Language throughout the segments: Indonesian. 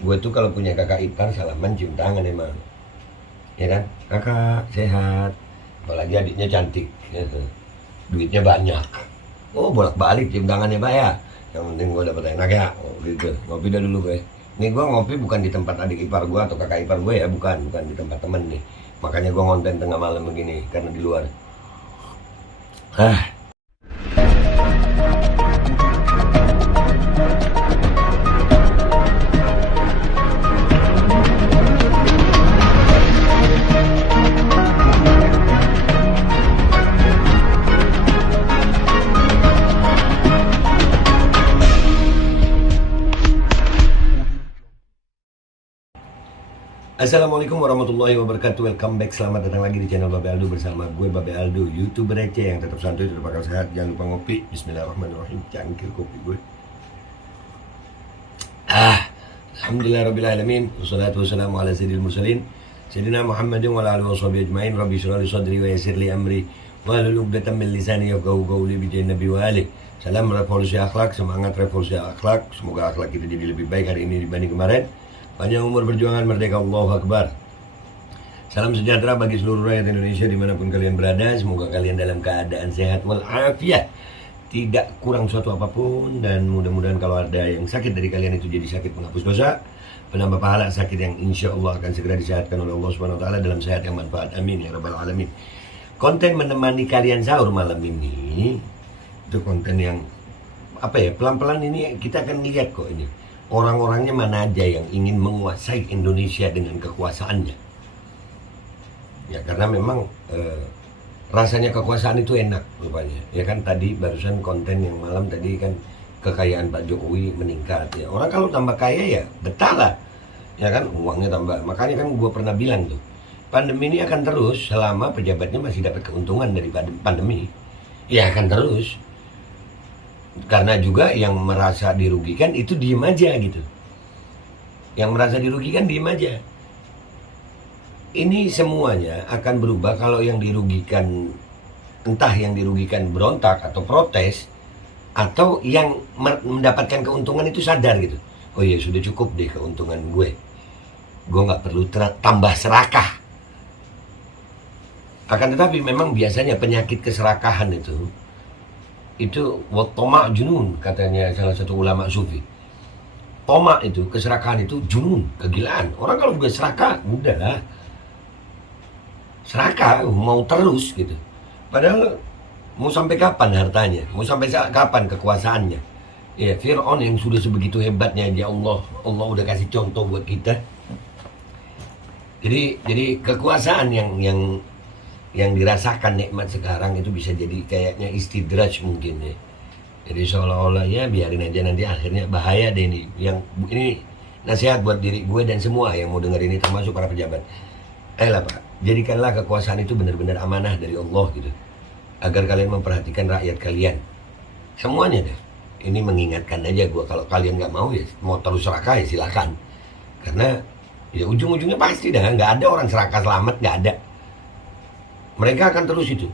Gue tuh kalau punya kakak ipar salaman cium tangan emang, ya kan? Kakak sehat, apalagi adiknya cantik, duitnya banyak. Oh bolak-balik cium tangannya Pak ya. Yang penting gue dapet enak ya. Oh gitu. Ngopi dah dulu gue. Ini gue ngopi bukan di tempat adik ipar gue atau kakak ipar gue ya, bukan di tempat temen nih. Makanya gue ngonten tengah malam begini karena di luar. Ah, Assalamualaikum warahmatullahi wabarakatuh. Welcome back, selamat datang lagi di channel Babe Aldo bersama gue Babe Aldo, YouTuber receh yang tetap santuy, tetap bakal sehat. Jangan lupa ngopi. Bismillahirrahmanirrahim. Cangkir kopi gue. Alhamdulillahirrabbilalamin. Wassalatu wassalamu ala sayyidil mursalin Sayyidina Muhammadin wa ala alihi washabihi ajmain. Rabbi shrah li sadri wa yassir li amri wahlul 'uqdatam min lisani yafqahu qawli bi jahin nabi wa alihi. Salam revolusi akhlak, semangat revolusi akhlak. Semoga akhlak kita jadi lebih baik hari ini dibanding kemarin. Panjang umur perjuangan, merdeka, Allahu Akbar. Salam sejahtera bagi seluruh rakyat Indonesia dimanapun kalian berada. Semoga kalian dalam keadaan sehat walafiat, tidak kurang suatu apapun. Dan mudah-mudahan kalau ada yang sakit dari kalian itu jadi sakit penghapus dosa, penambah pahala, sakit yang insya Allah akan segera disehatkan oleh Allah Subhanahu Wa Taala dalam sehat yang manfaat. Amin ya rabbal alamin. Konten menemani kalian sahur malam ini itu konten yang apa ya, pelan-pelan ini kita akan lihat kok ini orang-orangnya mana aja yang ingin menguasai Indonesia dengan kekuasaannya. Ya karena memang rasanya kekuasaan itu enak rupanya. Ya kan tadi barusan konten yang malam tadi kan kekayaan Pak Jokowi meningkat. Ya orang kalau tambah kaya ya betah lah. Ya kan uangnya tambah. Makanya kan gue pernah bilang tuh, pandemi ini akan terus selama pejabatnya masih dapat keuntungan dari pandemi. Ya akan terus. Karena juga yang merasa dirugikan itu diem aja gitu. Yang merasa dirugikan diem aja. Ini semuanya akan berubah kalau yang dirugikan, entah yang dirugikan berontak atau protes, atau yang mendapatkan keuntungan itu sadar gitu. Oh iya sudah cukup deh keuntungan gue gak perlu tambah serakah. Akan tetapi memang biasanya penyakit keserakahan itu toma junun, katanya salah satu ulama sufi. Toma itu, keserakahan itu junun, kegilaan. Orang kalau udah serakah, udah lah. Serakah, mau terus gitu. Padahal mau sampai kapan hartanya? Mau sampai kapan kekuasaannya? Ya, Fir'aun yang sudah sebegitu hebatnya, ya Allah udah kasih contoh buat kita. Jadi kekuasaan yang dirasakan nikmat sekarang itu bisa jadi kayaknya istidraj mungkin ya. Jadi seolah-olah ya biarin aja, nanti akhirnya bahaya deh ini. Ini nasihat buat diri gue dan semua yang mau denger ini, termasuk para pejabat. Ayolah Pak, jadikanlah kekuasaan itu benar-benar amanah dari Allah gitu. Agar kalian memperhatikan rakyat kalian. Semuanya deh. Ini mengingatkan aja gue, kalau kalian gak mau ya mau terus serakah ya silakan. Karena ya ujung-ujungnya pasti dah nggak ada orang serakah selamat, nggak ada. Mereka akan terus itu.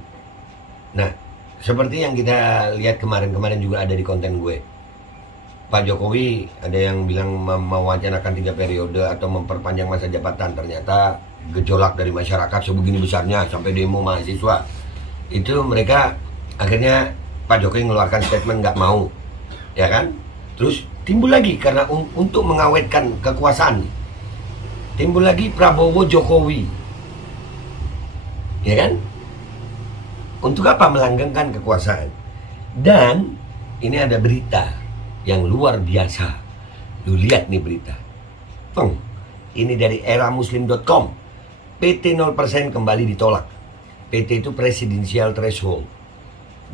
Nah, seperti yang kita lihat kemarin juga ada di konten gue. Pak Jokowi ada yang bilang mewacanakan 3 periode atau memperpanjang masa jabatan. Ternyata gejolak dari masyarakat sebegini besarnya sampai demo mahasiswa. Itu mereka akhirnya Pak Jokowi mengeluarkan statement nggak mau. Ya kan? Terus timbul lagi karena untuk mengawetkan kekuasaan. Timbul lagi Prabowo Jokowi. Ya kan? Untuk apa melanggengkan kekuasaan? Dan ini ada berita yang luar biasa. Lu lihat nih berita. Ini dari eramuslim.com. PT 0% kembali ditolak. PT itu presidensial threshold.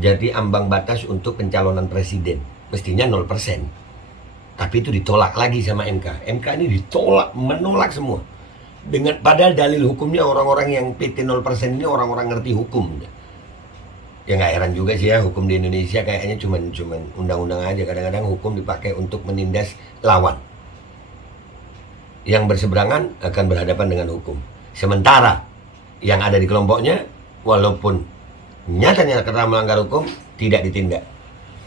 Jadi ambang batas untuk pencalonan presiden. Mestinya 0%. Tapi itu ditolak lagi sama MK. MK ini ditolak, menolak semua. Padahal dalil hukumnya orang-orang yang PT 0% ini orang-orang ngerti hukum. Ya nggak heran juga sih ya, hukum di Indonesia kayaknya cuman undang-undang aja. Kadang-kadang hukum dipakai untuk menindas lawan. Yang berseberangan akan berhadapan dengan hukum. Sementara yang ada di kelompoknya, walaupun nyatanya karena melanggar hukum, tidak ditindak.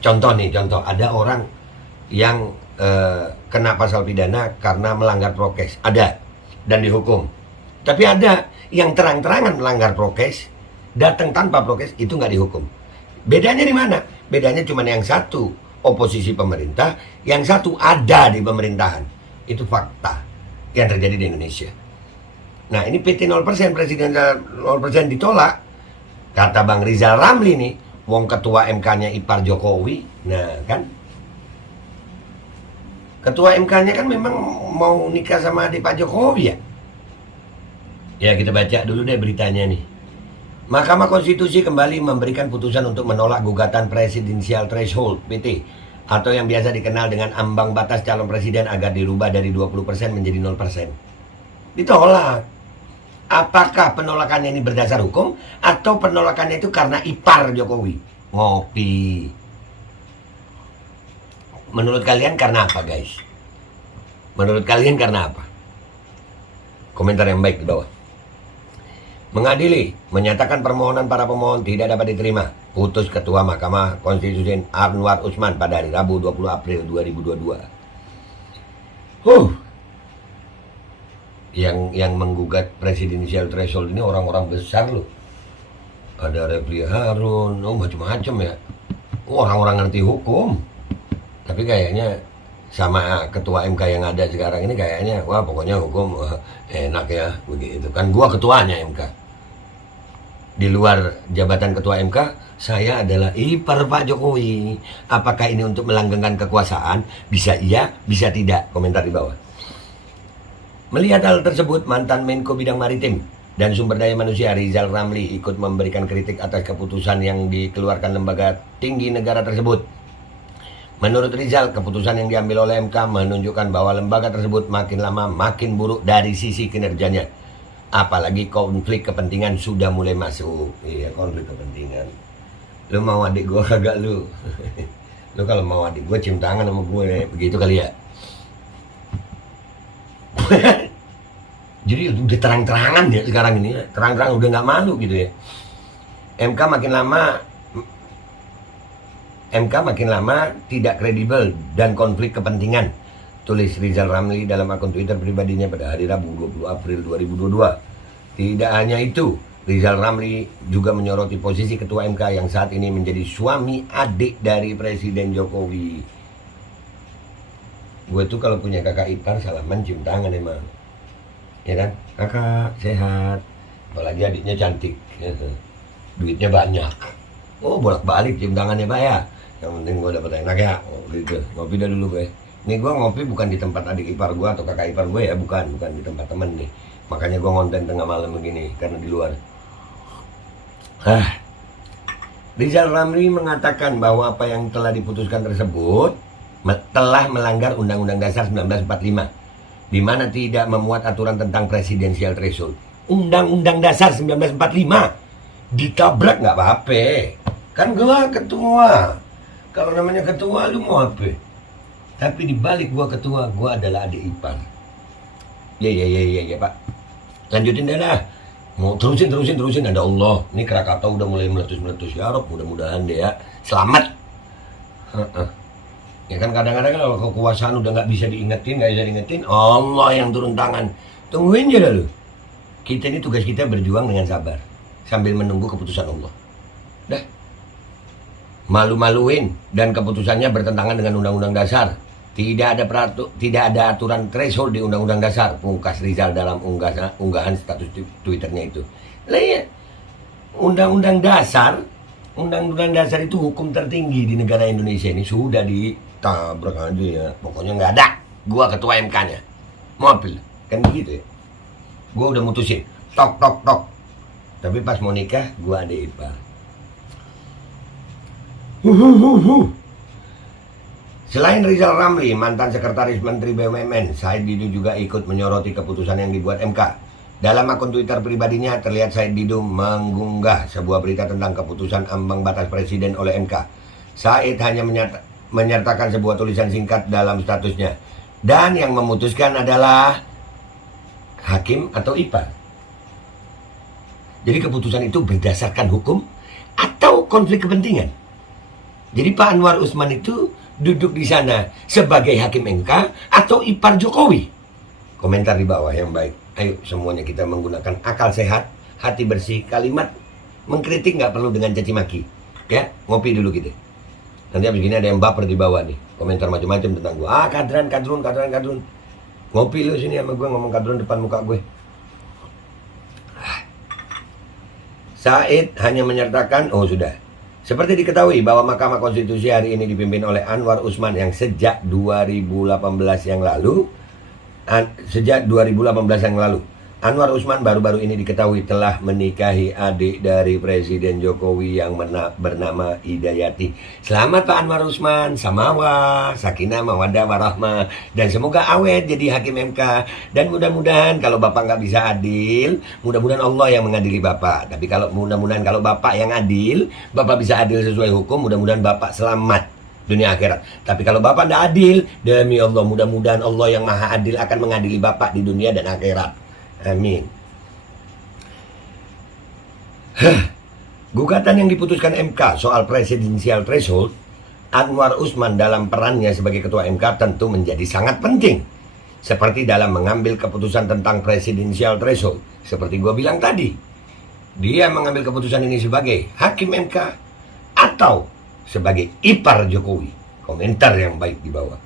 Contoh ada orang yang kena pasal pidana karena melanggar prokes. Ada dan dihukum. Tapi ada yang terang-terangan melanggar prokes, datang tanpa prokes, itu nggak dihukum. Bedanya di mana? Bedanya cuma yang satu oposisi pemerintah, yang satu ada di pemerintahan. Itu fakta yang terjadi di Indonesia. Nah, ini PT 0%, Presiden 0% ditolak. Kata Bang Rizal Ramli nih, wong ketua MK-nya ipar Jokowi. Nah, kan ketua MK-nya kan memang mau nikah sama adik Pak Jokowi ya. Ya, kita baca dulu deh beritanya nih. Mahkamah Konstitusi kembali memberikan putusan untuk menolak gugatan Presidensial Threshold PT atau yang biasa dikenal dengan ambang batas calon presiden agar dirubah dari 20% menjadi 0%. Ditolak. Apakah penolakannya ini berdasar hukum atau penolakannya itu karena ipar Jokowi? Ngopi. Menurut kalian karena apa, guys? Menurut kalian karena apa? Komentar yang baik di bawah. Mengadili, menyatakan permohonan para pemohon tidak dapat diterima. Putus Ketua Mahkamah Konstitusi Anwar Usman pada hari Rabu 20 April 2022. Yang menggugat Presidensial Threshold ini orang-orang besar loh. Ada Refli Harun, macam-macam ya. Orang-orang ngerti hukum. Tapi kayaknya sama ketua MK yang ada sekarang ini kayaknya, wah pokoknya hukum enak ya, begitu. Kan gua ketuanya MK. Di luar jabatan ketua MK, saya adalah ipar Pak Jokowi. Apakah ini untuk melanggengkan kekuasaan? Bisa iya, bisa tidak. Komentar di bawah. Melihat hal tersebut, mantan Menko Bidang Maritim dan Sumber Daya Manusia Rizal Ramli ikut memberikan kritik atas keputusan yang dikeluarkan lembaga tinggi negara tersebut. Menurut Rizal, keputusan yang diambil oleh MK menunjukkan bahwa lembaga tersebut makin lama makin buruk dari sisi kinerjanya. Apalagi konflik kepentingan sudah mulai masuk. Iya, konflik kepentingan. Lu mau adik gue kagak lu? Lu kalau mau adik gue cium tangan sama gue, begitu kali ya? Jadi udah terang-terangan ya sekarang ini, terang-terang udah nggak malu gitu ya. MK makin lama tidak kredibel dan konflik kepentingan, tulis Rizal Ramli dalam akun Twitter pribadinya pada hari Rabu 20 April 2022. Tidak hanya itu, Rizal Ramli juga menyoroti posisi ketua MK yang saat ini menjadi suami adik dari Presiden Jokowi. Gue tuh kalau punya kakak ipar salaman cium tangan emang. Ya kan? Kakak sehat. Apalagi adiknya cantik. Duitnya banyak. Oh, bolak-balik cium tangannya Pak ya. Yang penting gue dapet enak ya. Oh, gitu. Ngopi dah dulu gue. Ini gue ngopi bukan di tempat adik ipar gue atau kakak ipar gue ya. Bukan di tempat temen nih. Makanya gue ngonten tengah malam begini. Karena di luar. Rizal Ramli mengatakan bahwa apa yang telah diputuskan tersebut telah melanggar Undang-Undang Dasar 1945. Di mana tidak memuat aturan tentang presidensial threshold. Undang-Undang Dasar 1945 ditabrak nggak apa-apa. Kan gua ketua. Kalau namanya ketua lu mau apa? Tapi dibalik gua ketua, gua adalah adik ipar. Ya Pak. Lanjutin dah. Mau terusin ada Allah. Ini Krakatau udah mulai meletus-meletus ya Rob. Mudah-mudahan deh ya. Selamat. Ya kan kadang-kadang kalau kekuasaan udah nggak bisa diingetin, Allah yang turun tangan. Tungguin aja dah lu. Kita ini tugas kita berjuang dengan sabar sambil menunggu keputusan Allah. Dah. Malu-maluin dan keputusannya bertentangan dengan Undang-Undang Dasar. Tidak ada aturan threshold di Undang-Undang Dasar. Pungkas Rizal dalam unggahan status Twitternya itu. Lah ya. Undang-Undang Dasar itu hukum tertinggi di negara Indonesia ini sudah ditabrak aja ya. Pokoknya nggak ada. Gua ketua MK-nya. Mobil. Kan begitu ya. Gua udah mutusin. Tok. Tapi pas mau nikah, gua adik ipar. Selain Rizal Ramli, mantan Sekretaris Menteri BUMN, Said Didu juga ikut menyoroti keputusan yang dibuat MK. Dalam akun Twitter pribadinya terlihat Said Didu mengunggah sebuah berita tentang keputusan ambang batas presiden oleh MK. Said hanya menyertakan sebuah tulisan singkat dalam statusnya. Dan yang memutuskan adalah hakim atau ipar. Jadi keputusan itu berdasarkan hukum atau konflik kepentingan. Jadi Pak Anwar Usman itu duduk di sana sebagai hakim MK atau ipar Jokowi? Komentar di bawah yang baik. Ayo semuanya kita menggunakan akal sehat, hati bersih, kalimat mengkritik nggak perlu dengan caci maki. Ya, ngopi dulu kita. Nanti abis gini ada yang baper di bawah nih, komentar macam-macam tentang gue. Kadrun. Ngopi lu sini sama gue, ngomong kadrun depan muka gue. Said hanya menyertakan, oh sudah. Seperti diketahui bahwa Mahkamah Konstitusi hari ini dipimpin oleh Anwar Usman yang sejak 2018 yang lalu, Anwar Usman baru-baru ini diketahui telah menikahi adik dari Presiden Jokowi yang bernama Hidayati. Selamat Pak Anwar Usman, samawa, sakinah, mawaddah, warahmah, dan semoga awet jadi hakim MK. Dan mudah-mudahan kalau Bapak nggak bisa adil, mudah-mudahan Allah yang mengadili Bapak. Tapi kalau mudah-mudahan kalau Bapak yang adil, Bapak bisa adil sesuai hukum, mudah-mudahan Bapak selamat dunia akhirat. Tapi kalau Bapak tidak adil, demi Allah, mudah-mudahan Allah yang maha adil akan mengadili Bapak di dunia dan akhirat. Amin. Gugatan yang diputuskan MK soal presidensial threshold, Anwar Usman dalam perannya sebagai ketua MK tentu menjadi sangat penting. Seperti dalam mengambil keputusan tentang presidensial threshold. Seperti gue bilang tadi, dia mengambil keputusan ini sebagai hakim MK atau sebagai ipar Jokowi. Komentar yang baik di bawah.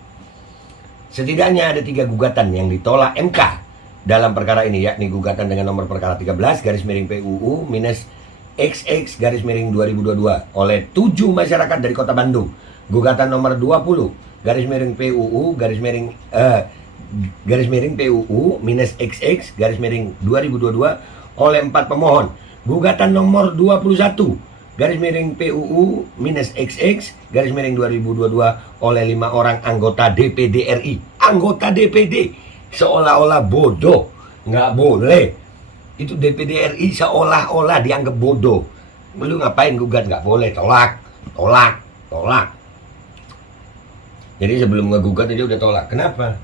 Setidaknya ada 3 gugatan yang ditolak MK dalam perkara ini, yakni gugatan dengan nomor perkara 13/PUU -XX/2022 oleh 7 masyarakat dari Kota Bandung. Gugatan nomor 20/PUU -XX/2022 oleh 4 pemohon. Gugatan nomor 21/PUU -XX/2022 oleh 5 orang anggota DPD RI. Anggota DPD seolah-olah bodoh, nggak boleh. Itu DPD RI seolah-olah dianggap bodoh. Lu ngapain gugat? Nggak boleh, tolak. Jadi sebelum ngegugat dia udah tolak. Kenapa?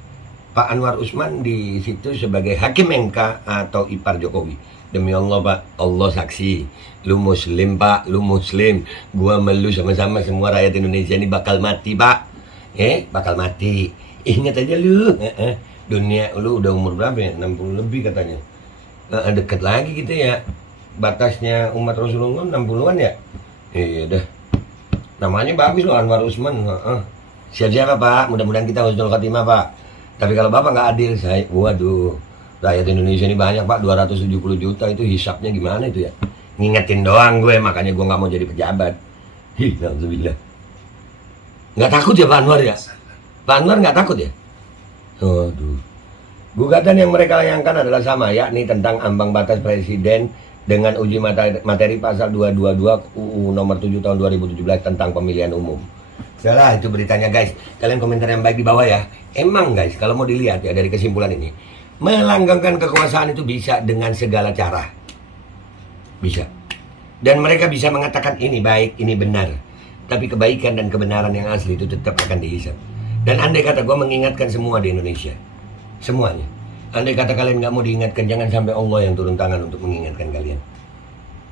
Pak Anwar Usman di situ sebagai hakim MK atau ipar Jokowi. Demi Allah Pak, Allah saksi. Lu muslim Pak, lu muslim. Gua melu sama-sama semua rakyat Indonesia ini bakal mati Pak. Bakal mati. Ingat aja lu. Dunia lu udah umur berapa ya? 60 lebih katanya. Deket lagi gitu ya. Batasnya umat Rasulullah 60-an ya? Iya dah. Namanya bagus loh, Anwar Usman. Siap-siap Pak, mudah-mudahan kita husnul khatimah Pak. Tapi kalau Bapak nggak adil, waduh. Rakyat Indonesia ini banyak Pak, 270 juta, itu hisapnya gimana itu ya? Ngingetin doang gue, makanya gue nggak mau jadi pejabat. Alhamdulillah. Nggak takut ya Pak Anwar ya? Pak Anwar nggak takut ya? Aduh. Gugatan yang mereka layangkan adalah sama, yakni tentang ambang batas presiden dengan uji materi pasal 222 UU nomor 7 tahun 2017 tentang pemilihan umum. Salah itu beritanya guys. Kalian komentar yang baik di bawah ya. Emang guys, kalau mau dilihat ya dari kesimpulan ini, melanggengkan kekuasaan itu bisa dengan segala cara. Bisa. Dan mereka bisa mengatakan ini baik, ini benar. Tapi kebaikan dan kebenaran yang asli itu tetap akan dihisap. Dan andai kata gue mengingatkan semua di Indonesia, semuanya. Andai kata kalian gak mau diingatkan, jangan sampai Allah yang turun tangan untuk mengingatkan kalian.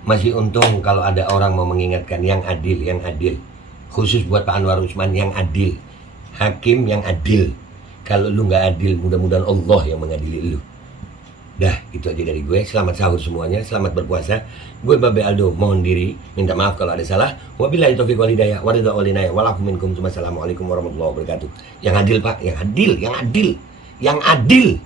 Masih untung kalau ada orang mau mengingatkan yang adil, yang adil. Khusus buat Pak Anwar Usman yang adil. Hakim yang adil. Kalau lu gak adil, mudah-mudahan Allah yang mengadili lu. Dah, itu aja dari gue. Selamat sahur semuanya, selamat berpuasa. Gue Babe Aldo, mohon diri, minta maaf kalau ada salah. Wabillahi taufiq wal hidayah, waridha wal inayah, walakum minkum. Assalamualaikum warahmatullahi wabarakatuh. Yang adil Pak, yang adil, yang adil, yang adil.